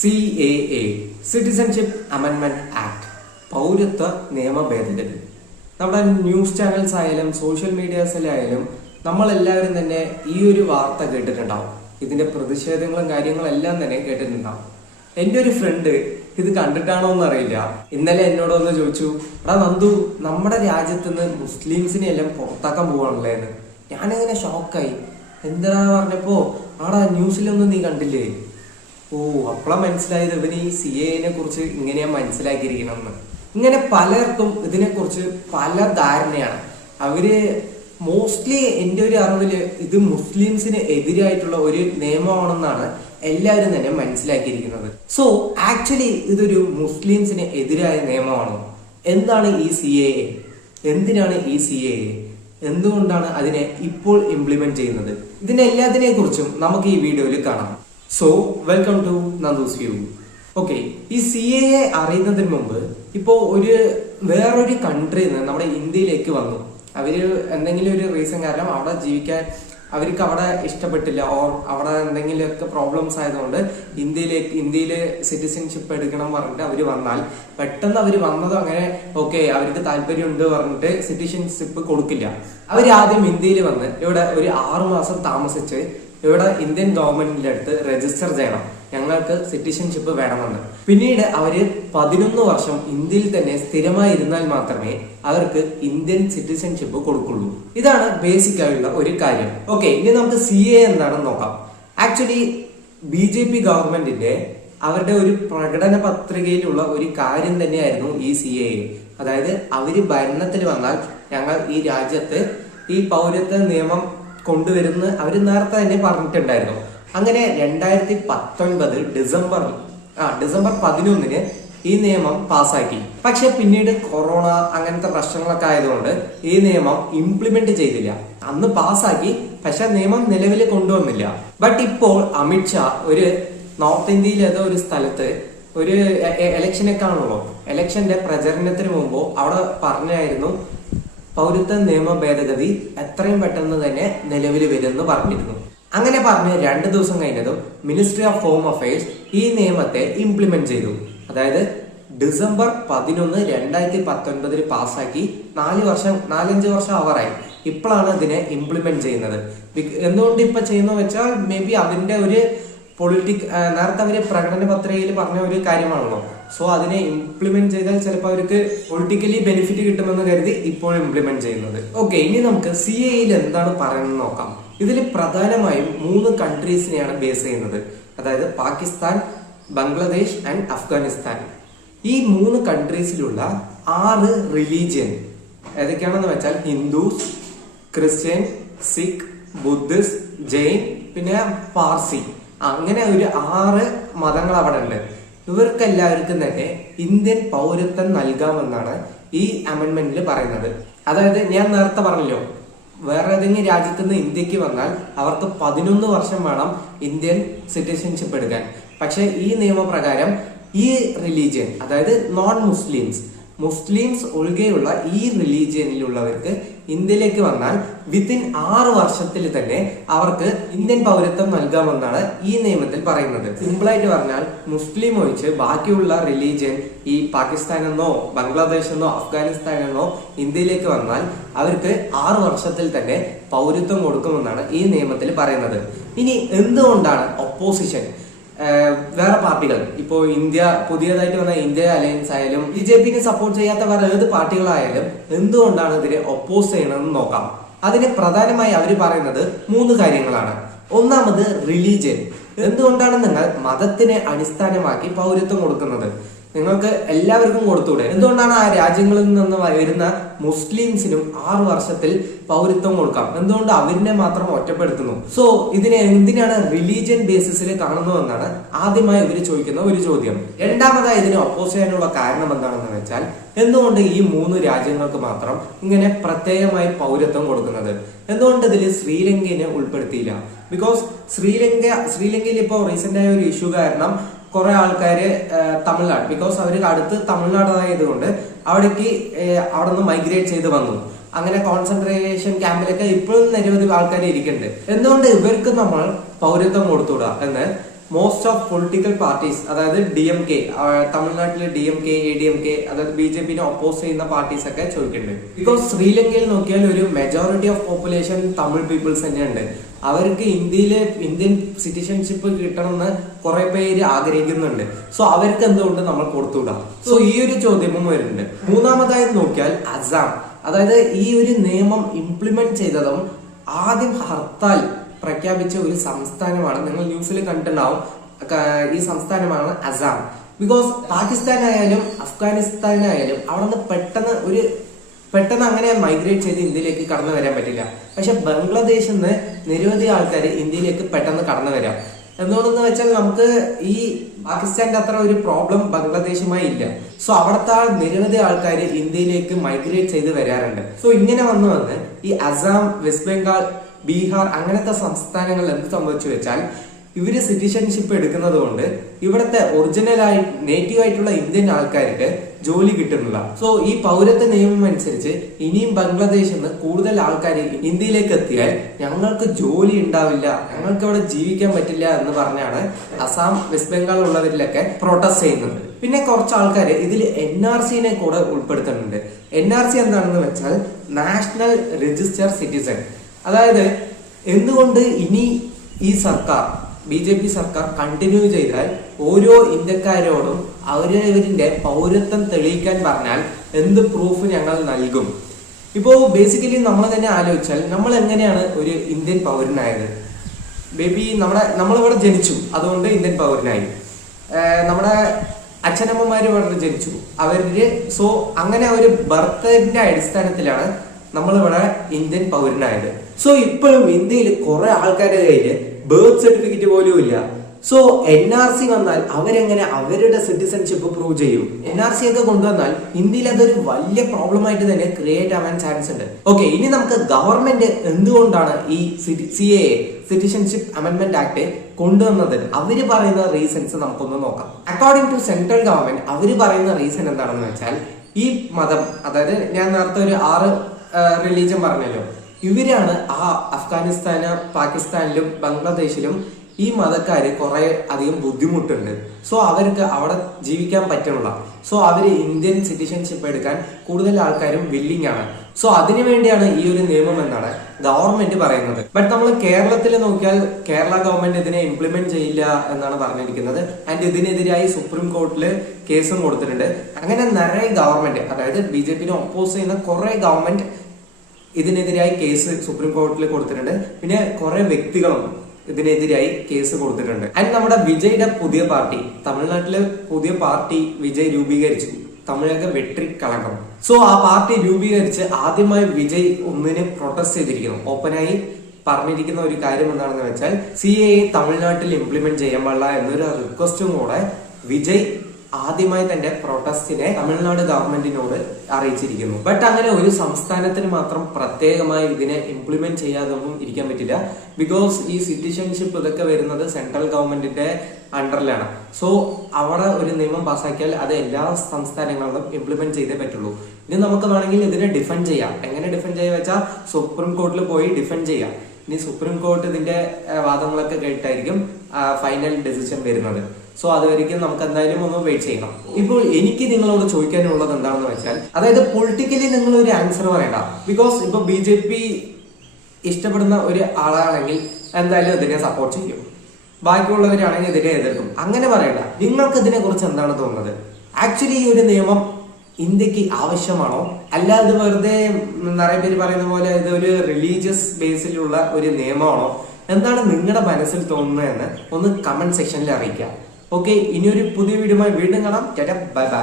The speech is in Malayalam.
CAA സിറ്റിസൺഷിപ്പ് അമെൻമെന്റ് ആക്ട് പൗരത്വ നിയമ ഭേദഗതി. നമ്മുടെ ന്യൂസ് ചാനൽസ് ആയാലും സോഷ്യൽ മീഡിയാസിലായാലും നമ്മളെല്ലാവരും തന്നെ ഈ ഒരു വാർത്ത കേട്ടിട്ടുണ്ടാവും. ഇതിന്റെ പ്രതിഷേധങ്ങളും കാര്യങ്ങളും എല്ലാം തന്നെ കേട്ടിട്ടുണ്ടാവും. എന്റെ ഒരു ഫ്രണ്ട് ഇത് കണ്ടിട്ടാണോ എന്ന് അറിയില്ല, ഇന്നലെ എന്നോടൊന്ന് ചോദിച്ചു, എടാ നന്ദു, നമ്മുടെ രാജ്യത്തുനിന്ന് മുസ്ലിംസിനെ എല്ലാം പുറത്താക്കാൻ പോവാണല്ലേ എന്ന്. ഞാനിങ്ങനെ ഷോക്കായി. എന്താ പറഞ്ഞപ്പോ, ആടാ ന്യൂസിലൊന്നും നീ കണ്ടില്ലേ? ഓ, അപ്പളാ മനസ്സിലായത് ഇവന് ഈ CAA കുറിച്ച് ഇങ്ങനെയാ മനസ്സിലാക്കിയിരിക്കണമെന്ന്. ഇങ്ങനെ പലർക്കും ഇതിനെക്കുറിച്ച് പല ധാരണയാണ്. അവര് മോസ്റ്റ്ലി എന്റെ ഒരു അറിവില് ഇത് മുസ്ലിംസിന് എതിരായിട്ടുള്ള ഒരു നിയമമാണെന്നാണ് എല്ലാവരും തന്നെ മനസ്സിലാക്കിയിരിക്കുന്നത്. സോ ആക്ച്വലി ഇതൊരു മുസ്ലിംസിന് എതിരായ നിയമമാണോ? എന്താണ് ഈ CAA? എന്തിനാണ് ഈ CAA? എന്തുകൊണ്ടാണ് അതിനെ ഇപ്പോൾ ഇംപ്ലിമെന്റ് ചെയ്യുന്നത്? ഇതിനെല്ലാത്തിനെ കുറിച്ചും നമുക്ക് ഈ വീഡിയോയിൽ കാണാം. So welcome to Nandu's view. Okay, ഈ CAA അറിയുന്നതിന് മുമ്പ് ഇപ്പോ വേറൊരു കൺട്രിയിൽ നിന്ന് നമ്മുടെ ഇന്ത്യയിലേക്ക് വന്നു. അവര് എന്തെങ്കിലും ഒരു റീസൺ കാരണം അവിടെ ജീവിക്കാൻ അവർക്ക് അവിടെ ഇഷ്ടപ്പെട്ടില്ല, ഓർ അവിടെ എന്തെങ്കിലുമൊക്കെ പ്രോബ്ലംസ് ആയതുകൊണ്ട് ഇന്ത്യയില് സിറ്റിസൺഷിപ്പ് എടുക്കണം പറഞ്ഞിട്ട് അവര് വന്നാൽ, പെട്ടെന്ന് അവര് വന്നത് അങ്ങനെ ഓക്കെ അവർക്ക് താല്പര്യമുണ്ട് പറഞ്ഞിട്ട് സിറ്റിസൺഷിപ്പ് കൊടുക്കില്ല. അവര് ആദ്യം ഇന്ത്യയിൽ വന്ന് ഇവിടെ ഒരു 6 മാസം താമസിച്ച് ഇവിടെ ഇന്ത്യൻ ഗവൺമെന്റിന്റെ അടുത്ത് രജിസ്റ്റർ ചെയ്യണം, ഞങ്ങൾക്ക് സിറ്റിസൺഷിപ്പ് വേണമെന്ന്. പിന്നീട് അവര് 11 വർഷം ഇന്ത്യയിൽ തന്നെ സ്ഥിരമായി ഇരുന്നാൽ മാത്രമേ അവർക്ക് ഇന്ത്യൻ സിറ്റിസൺഷിപ്പ് കൊടുക്കുള്ളൂ. ഇതാണ് ബേസിക് ആയിട്ടുള്ള ഒരു കാര്യം. ഓക്കെ, ഇനി നമുക്ക് CAA എന്താണെന്ന് നോക്കാം. ആക്ച്വലി BJP ഗവൺമെന്റിന്റെ അവരുടെ ഒരു പ്രകടന പത്രികയിലുള്ള ഒരു കാര്യം തന്നെയായിരുന്നു ഈ CAA. അതായത് അവര് ഭരണത്തിൽ വന്നാൽ ഞങ്ങൾ ഈ രാജ്യത്ത് ഈ പൗരത്വ നിയമം കൊണ്ടുവരുന്ന അവര് നേരത്തെ തന്നെ പറഞ്ഞിട്ടുണ്ടായിരുന്നു. അങ്ങനെ 2019 ഡിസംബർ 11 ഈ നിയമം പാസ്സാക്കി. പക്ഷെ പിന്നീട് കൊറോണ അങ്ങനത്തെ പ്രശ്നങ്ങളൊക്കെ ആയതുകൊണ്ട് ഈ നിയമം ഇംപ്ലിമെന്റ് ചെയ്തില്ല. അന്ന് പാസ്സാക്കി, പക്ഷെ നിയമം നിലവിൽ കൊണ്ടുവന്നില്ല. ബട്ട് ഇപ്പോൾ അമിത്ഷാ ഒരു നോർത്ത് ഇന്ത്യയിൽ ഏതോ ഒരു സ്ഥലത്ത് ഒരു ഇലക്ഷനൊക്കെ ആണല്ലോ, ഇലക്ഷന്റെ പ്രചരണത്തിന് മുമ്പ് അവിടെ പറഞ്ഞായിരുന്നു പൗരത്വ നിയമ ഭേദഗതി എത്രയും പെട്ടെന്ന് തന്നെ നിലവിൽ വരുമെന്ന് പറഞ്ഞിരുന്നു. അങ്ങനെ പറഞ്ഞ് 2 ദിവസം കഴിഞ്ഞതും മിനിസ്ട്രി ഓഫ് ഹോം അഫയേഴ്സ് ഈ നിയമത്തെ ഇംപ്ലിമെന്റ് ചെയ്തു. അതായത് ഡിസംബർ 11, 2019 പാസ്സാക്കി 4-5 വർഷം ആവാറായി. ഇപ്പോഴാണ് ഇതിനെ ഇംപ്ലിമെന്റ് ചെയ്യുന്നത്. എന്തുകൊണ്ട് ഇപ്പൊ ചെയ്യുന്ന വെച്ചാൽ മേ ബി അതിന്റെ ഒരു നേരത്തെ അവര് പ്രകടന പത്രികയിൽ പറഞ്ഞ ഒരു കാര്യമാണല്ലോ. സോ അതിനെ ഇംപ്ലിമെന്റ് ചെയ്താൽ ചിലപ്പോൾ അവർക്ക് പൊളിറ്റിക്കലി ബെനിഫിറ്റ് കിട്ടുമെന്ന് കരുതി ഇപ്പോൾ ഇംപ്ലിമെന്റ് ചെയ്യുന്നത്. ഓക്കെ, ഇനി നമുക്ക് CAA എന്താണ് പറയുന്നത് നോക്കാം. ഇതിൽ പ്രധാനമായും 3 കൺട്രീസിനെയാണ് ബേസ് ചെയ്യുന്നത്. അതായത് പാകിസ്ഥാൻ, ബംഗ്ലാദേശ് ആൻഡ് അഫ്ഗാനിസ്ഥാൻ. ഈ 3 കൺട്രീസിലുള്ള 6 റിലീജിയൻ ഏതൊക്കെയാണെന്ന് വെച്ചാൽ ഹിന്ദുസ്, ക്രിസ്ത്യൻ, സിഖ്, ബുദ്ധിസ്റ്റ്, ജെയിൻ, പിന്നെ പാർസി. അങ്ങനെ ഒരു 6 മതങ്ങൾ അവിടെ ഉണ്ട്. ഇവർക്കെല്ലാവർക്കും തന്നെ ഇന്ത്യൻ പൗരത്വം നൽകാമെന്നാണ് ഈ അമെന്റ്മെന്റിൽ പറയുന്നത്. അതായത് ഞാൻ നേരത്തെ പറഞ്ഞല്ലോ, വേറെ ഏതെങ്കിലും രാജ്യത്ത് നിന്ന് ഇന്ത്യക്ക് വന്നാൽ അവർക്ക് 11 വർഷം വേണം ഇന്ത്യൻ സിറ്റിസൺഷിപ്പ് എടുക്കാൻ. പക്ഷെ ഈ നിയമപ്രകാരം ഈ റിലീജിയൻ, അതായത് നോൺ മുസ്ലിംസ് ഒഴികെയുള്ള ഈ റിലീജിയനിലുള്ളവർക്ക് ഇന്ത്യയിലേക്ക് വന്നാൽ വിത്തിൻ 6 വർഷത്തിൽ തന്നെ അവർക്ക് ഇന്ത്യൻ പൗരത്വം നൽകാമെന്നാണ് ഈ നിയമത്തിൽ പറയുന്നത്. സിമ്പിൾ ആയിട്ട് പറഞ്ഞാൽ മുസ്ലിം ഒഴിച്ച് ബാക്കിയുള്ള റിലീജിയൻ ഈ പാകിസ്ഥാനെന്നോ ബംഗ്ലാദേശെന്നോ അഫ്ഗാനിസ്ഥാനെന്നോ ഇന്ത്യയിലേക്ക് വന്നാൽ അവർക്ക് 6 വർഷത്തിൽ തന്നെ പൗരത്വം കൊടുക്കുമെന്നാണ് ഈ നിയമത്തിൽ പറയുന്നത്. ഇനി എന്തുകൊണ്ടാണ് ഒപ്പോസിഷൻ, വേറെ പാർട്ടികൾ, ഇപ്പോ പുതിയതായിട്ട് വന്ന ഇന്ത്യ അലയൻസ് ആയാലും BJPനെ സപ്പോർട്ട് ചെയ്യാത്ത വേറെ ഏത് പാർട്ടികളായാലും എന്തുകൊണ്ടാണ് ഇതിനെ ഒപ്പോസ് ചെയ്യണമെന്ന് നോക്കാം. അതിന് പ്രധാനമായി അവർ പറയുന്നത് 3 കാര്യങ്ങളാണ്. ഒന്നാമത് റിലീജിയൻ. എന്തുകൊണ്ടാണ് നിങ്ങൾ മതത്തിനെ അടിസ്ഥാനമാക്കി പൗരത്വം കൊടുക്കുന്നത്? നിങ്ങൾക്ക് എല്ലാവർക്കും കൊടുത്തൂടെ? എന്തുകൊണ്ടാണ് ആ രാജ്യങ്ങളിൽ നിന്ന് വരുന്ന മുസ്ലിംസിനും 6 വർഷത്തിൽ പൗരത്വം കൊടുക്കാം? എന്തുകൊണ്ട് അവരിനെ മാത്രം ഒറ്റപ്പെടുത്തുന്നു? സോ ഇതിനെ എന്തിനാണ് റിലീജിയൻ ബേസിസിൽ കാണുന്നതെന്നാണ് ആദ്യമായി ഇവർ ചോദിക്കുന്ന ഒരു ചോദ്യം. രണ്ടാമതായി ഇതിനെ ഒപ്പോസ് ചെയ്യാനുള്ള കാരണം എന്താണെന്ന് വെച്ചാൽ, എന്തുകൊണ്ട് ഈ 3 രാജ്യങ്ങൾക്ക് മാത്രം ഇങ്ങനെ പ്രത്യേകമായി പൗരത്വം കൊടുക്കുന്നത്? എന്തുകൊണ്ട് ഇതിൽ ശ്രീലങ്കയെ ഉൾപ്പെടുത്തിയില്ല? ബിക്കോസ് ശ്രീലങ്കയിൽ ഇപ്പോൾ റീസെന്റ് ആയ ഒരു ഇഷ്യൂ കാരണം കുറെ ആൾക്കാര് തമിഴ്നാട്, ബിക്കോസ് അവർക്ക് അടുത്ത് തമിഴ്നാട് ആയതുകൊണ്ട് അവിടെ നിന്ന് മൈഗ്രേറ്റ് ചെയ്ത് വന്നു. അങ്ങനെ കോൺസെൻട്രേഷൻ ക്യാമ്പിലൊക്കെ ഇപ്പോഴും നിരവധി ആൾക്കാർ ഇരിക്കുന്നുണ്ട്. എന്തുകൊണ്ട് ഇവർക്ക് നമ്മൾ പൗരത്വം കൊടുത്തുകൂടാ എന്ന് മോസ്റ്റ് ഓഫ് പൊളിറ്റിക്കൽ പാർട്ടീസ്, അതായത് DMK, തമിഴ്നാട്ടിലെ DMK, ADMK, അതായത് BJP ഒപ്പോസ് ചെയ്യുന്ന പാർട്ടീസ് ഒക്കെ ചോദിക്കുന്നുണ്ട്. ബിക്കോസ് ശ്രീലങ്കയിൽ നോക്കിയാൽ ഒരു majority of population Tamil peoples തന്നെയുണ്ട്. അവർക്ക് ഇന്ത്യൻ സിറ്റിസൺഷിപ്പ് കിട്ടണമെന്ന് കുറെ പേര് ആഗ്രഹിക്കുന്നുണ്ട്. സോ അവർക്ക് എന്തുകൊണ്ട് നമ്മൾ കൊടുത്തുകൂടാ? സോ ഈ ഒരു ചോദ്യവും വരുന്നുണ്ട്. മൂന്നാമതായി നോക്കിയാൽ അസാം, അതായത് ഈ ഒരു നിയമം ഇംപ്ലിമെന്റ് ചെയ്തതും ആദ്യം ഹർത്താൽ പ്രഖ്യാപിച്ച ഒരു സംസ്ഥാനമാണ്. നിങ്ങൾ ന്യൂസിൽ കണ്ടിട്ടുണ്ടാവും. ഈ സംസ്ഥാനമാണ് അസാം. ബിക്കോസ് പാകിസ്ഥാനായാലും അഫ്ഗാനിസ്ഥാനായാലും അവിടെ നിന്ന് പെട്ടെന്ന് അങ്ങനെ മൈഗ്രേറ്റ് ചെയ്ത് ഇന്ത്യയിലേക്ക് കടന്നു വരാൻ പറ്റില്ല. പക്ഷെ ബംഗ്ലാദേശിൽ നിന്ന് നിരവധി ആൾക്കാർ ഇന്ത്യയിലേക്ക് പെട്ടെന്ന് കടന്നു വരാം. എന്തുകൊണ്ടെന്ന് വെച്ചാൽ നമുക്ക് ഈ പാകിസ്ഥാന്റെ അത്ര ഒരു പ്രോബ്ലം ബംഗ്ലാദേശുമായി ഇല്ല. സോ അവിടുത്തെ നിരവധി ആൾക്കാർ ഇന്ത്യയിലേക്ക് മൈഗ്രേറ്റ് ചെയ്ത് വരാറുണ്ട്. സോ ഇങ്ങനെ വന്ന് ഈ അസാം, വെസ്റ്റ് ബംഗാൾ, ബീഹാർ അങ്ങനത്തെ സംസ്ഥാനങ്ങളിൽ എന്ത് സംഭവിച്ചു വെച്ചാൽ ഇവര് സിറ്റിസൺഷിപ്പ് എടുക്കുന്നത് കൊണ്ട് ഇവിടുത്തെ ഒറിജിനലായി നേറ്റീവ് ആയിട്ടുള്ള ഇന്ത്യൻ ആൾക്കാർക്ക് ജോലി കിട്ടുന്നില്ല. സോ ഈ പൗരത്വ നിയമം അനുസരിച്ച് ഇനിയും ബംഗ്ലാദേശിൽ നിന്ന് കൂടുതൽ ആൾക്കാർ ഇന്ത്യയിലേക്ക് എത്തിയാൽ ഞങ്ങൾക്ക് ജോലി ഉണ്ടാവില്ല, ഞങ്ങൾക്ക് ഇവിടെ ജീവിക്കാൻ പറ്റില്ല എന്ന് പറഞ്ഞാണ് അസാം, വെസ്റ്റ് ബംഗാൾ ഉള്ളവരിലൊക്കെ പ്രൊട്ടസ്റ്റ് ചെയ്യുന്നത്. പിന്നെ കുറച്ച് ആൾക്കാർ ഇതിൽ NRCനെ കൂടെ ഉൾപ്പെടുത്തുന്നുണ്ട്. NRC എന്താണെന്ന് വെച്ചാൽ നാഷണൽ രജിസ്റ്റർ സിറ്റിസൺ. അതായത് എന്തുകൊണ്ട് ഇനി ഈ സർക്കാർ, BJP സർക്കാർ കണ്ടിന്യൂ ചെയ്താൽ ഓരോ ഇന്ത്യക്കാരോടും അവരവരിന്റെ പൗരത്വം തെളിയിക്കാൻ പറഞ്ഞാൽ എന്ത് പ്രൂഫ് ഞങ്ങൾ നൽകും? ഇപ്പോ ബേസിക്കലി നമ്മൾ തന്നെ ആലോചിച്ചാൽ നമ്മൾ എങ്ങനെയാണ് ഒരു ഇന്ത്യൻ പൗരനായത്? നമ്മളിവിടെ ജനിച്ചു, അതുകൊണ്ട് ഇന്ത്യൻ പൗരനായി. നമ്മുടെ അച്ഛനമ്മമാര് ഇവിടെ ജനിച്ചു, സോ അങ്ങനെ ഒരു ബർത്തിന്റെ അടിസ്ഥാനത്തിലാണ് നമ്മളിവിടെ ഇന്ത്യൻ പൗരനായത്. സോ ഇപ്പോഴും ഇന്ത്യയിൽ കുറെ ആൾക്കാരുടെ കയ്യില് ബർത്ത് സർട്ടിഫിക്കറ്റ് പോലും ഇല്ല. സോ NRC വന്നാൽ അവരെങ്ങനെ അവരുടെ സിറ്റിസൺഷിപ്പ് പ്രൂവ് ചെയ്യും? NRC ഒക്കെ കൊണ്ടുവന്നാൽ ഇന്ത്യയിൽ അതൊരു വലിയ പ്രോബ്ലം ആയിട്ട് തന്നെ ക്രിയേറ്റ് ആവാൻ ചാൻസ് ഉണ്ട്. ഓക്കെ, ഇനി നമുക്ക് ഗവൺമെന്റ് എന്തുകൊണ്ടാണ് ഈ CAA, സിറ്റിസൺഷിപ്പ് അമെന്റ്മെന്റ് ആക്ട് കൊണ്ടുവന്നത്, അവര് പറയുന്ന റീസൺസ് നമുക്കൊന്ന് നോക്കാം. അക്കോർഡിംഗ് ടു സെൻട്രൽ ഗവൺമെന്റ് അവര് പറയുന്ന റീസൺ എന്താണെന്ന് വെച്ചാൽ ഈ മതം, അതായത് ഞാൻ നേരത്തെ ഒരു 6 റിലീജിയൻ പറഞ്ഞല്ലോ, ഇവരാണ് അഫ്ഗാനിസ്ഥാന്, പാകിസ്ഥാനിലും ബംഗ്ലാദേശിലും ഈ മതക്കാര് കുറെ അധികം ബുദ്ധിമുട്ടുണ്ട്. സോ അവർക്ക് അവിടെ ജീവിക്കാൻ പറ്റുന്നില്ല. സോ അവര് ഇന്ത്യൻ സിറ്റിസൺഷിപ്പ് എടുക്കാൻ കൂടുതൽ ആൾക്കാരും വില്ലിങ് ആണ്. സോ അതിനു വേണ്ടിയാണ് ഈ ഒരു നിയമം എന്നാണ് ഗവൺമെന്റ് പറയുന്നത്. ബട്ട് നമ്മൾ കേരളത്തിൽ നോക്കിയാൽ കേരള ഗവൺമെന്റ് ഇതിനെ ഇംപ്ലിമെന്റ് ചെയ്യില്ല എന്നാണ് പറഞ്ഞിരിക്കുന്നത്. ആൻഡ് ഇതിനെതിരായി സുപ്രീം കോർട്ടിൽ കേസും കൊടുത്തിട്ടുണ്ട്. അങ്ങനെ നിറയെ ഗവൺമെന്റ്, അതായത് BJP ഒപ്പോസ് ചെയ്യുന്ന കുറെ ഗവൺമെന്റ് ഇതിനെതിരായി കേസ് സുപ്രീം കോടതിയിൽ കൊടുത്തിട്ടുണ്ട്. പിന്നെ കുറെ വ്യക്തികളും ഇതിനെതിരായി കേസ് കൊടുത്തിട്ടുണ്ട്. ആൻഡ് നമ്മുടെ വിജയുടെ പുതിയ പാർട്ടി, തമിഴ്നാട്ടിലെ പുതിയ പാർട്ടി വിജയ് രൂപീകരിച്ചു, തമിഴക വെട്രി കഴകം. സോ ആ പാർട്ടി രൂപീകരിച്ച് ആദ്യമായി വിജയ് ഒന്നിന് പ്രൊട്ടസ്റ്റ് ചെയ്തിരിക്കുന്നു. ഓപ്പണായി പറഞ്ഞിരിക്കുന്ന ഒരു കാര്യം എന്താണെന്ന് വെച്ചാൽ CAA തമിഴ്നാട്ടിൽ ഇംപ്ലിമെന്റ് ചെയ്യാൻ പാടില്ല എന്നൊരു റിക്വസ്റ്റും കൂടെ വിജയ് ആദ്യമായി തന്റെ പ്രൊട്ടസ്റ്റിനെ തമിഴ്നാട് ഗവൺമെന്റിനോട് അറിയിച്ചിരിക്കുന്നു. ബട്ട് അങ്ങനെ ഒരു സംസ്ഥാനത്തിന് മാത്രം പ്രത്യേകമായി ഇതിനെ ഇംപ്ലിമെന്റ് ചെയ്യാതൊന്നും ഇരിക്കാൻ പറ്റില്ല. ബിക്കോസ് ഈ സിറ്റിസൺഷിപ്പ് ഇതൊക്കെ വരുന്നത് സെൻട്രൽ ഗവൺമെന്റിന്റെ അണ്ടറിലാണ്. സോ അവിടെ ഒരു നിയമം പാസ്സാക്കിയാൽ അത് എല്ലാ സംസ്ഥാനങ്ങളിലും ഇംപ്ലിമെന്റ് ചെയ്തേ പറ്റുള്ളൂ. ഇനി നമുക്ക് വേണമെങ്കിൽ ഇതിനെ ഡിഫെൻഡ് ചെയ്യാം. എങ്ങനെ ഡിഫെൻഡ് ചെയ്യാൻ വെച്ചാൽ സുപ്രീം കോർട്ടിൽ പോയി ഡിഫെൻഡ് ചെയ്യാം. ഇനി സുപ്രീം കോർട്ട് ഇതിന്റെ വാദങ്ങളൊക്കെ കേട്ടായിരിക്കും ഫൈനൽ ഡെസിഷൻ വരുന്നത്. സോ അതുവരെയ്ക്കും നമുക്ക് എന്തായാലും ഒന്ന് വെയിറ്റ് ചെയ്യണം. ഇപ്പോൾ എനിക്ക് നിങ്ങളോട് ചോദിക്കാനുള്ളത് എന്താണെന്ന് വെച്ചാൽ, അതായത് പൊളിറ്റിക്കലി നിങ്ങൾ ഒരു ആൻസർ പറയണ്ട. ബിക്കോസ് ഇപ്പൊ BJP ഇഷ്ടപ്പെടുന്ന ഒരു ആളാണെങ്കിൽ എന്തായാലും ഇതിനെ സപ്പോർട്ട് ചെയ്യും, ബാക്കിയുള്ളവരാണെങ്കിൽ ഇതിനെ എതിർക്കും. അങ്ങനെ പറയണ്ട. നിങ്ങൾക്ക് ഇതിനെ കുറിച്ച് എന്താണ് തോന്നുന്നത്? ആക്ച്വലി ഈ ഒരു നിയമം ഇന്ത്യക്ക് ആവശ്യമാണോ, അല്ലാതെ വെറുതെ നിറയെ പേര് പറയുന്ന പോലെ ഇത് ഒരു റിലീജിയസ് ബേസിലുള്ള ഒരു നിയമമാണോ? എന്താണ് നിങ്ങളുടെ മനസ്സിൽ തോന്നുന്നതെന്ന് ഒന്ന് കമന്റ് സെക്ഷനിൽ അറിയിക്കാം. ഓക്കെ, ഇനിയൊരു പുതിയ വീഡിയോയുമായി വീണ്ടും കാണാം. Bye bye.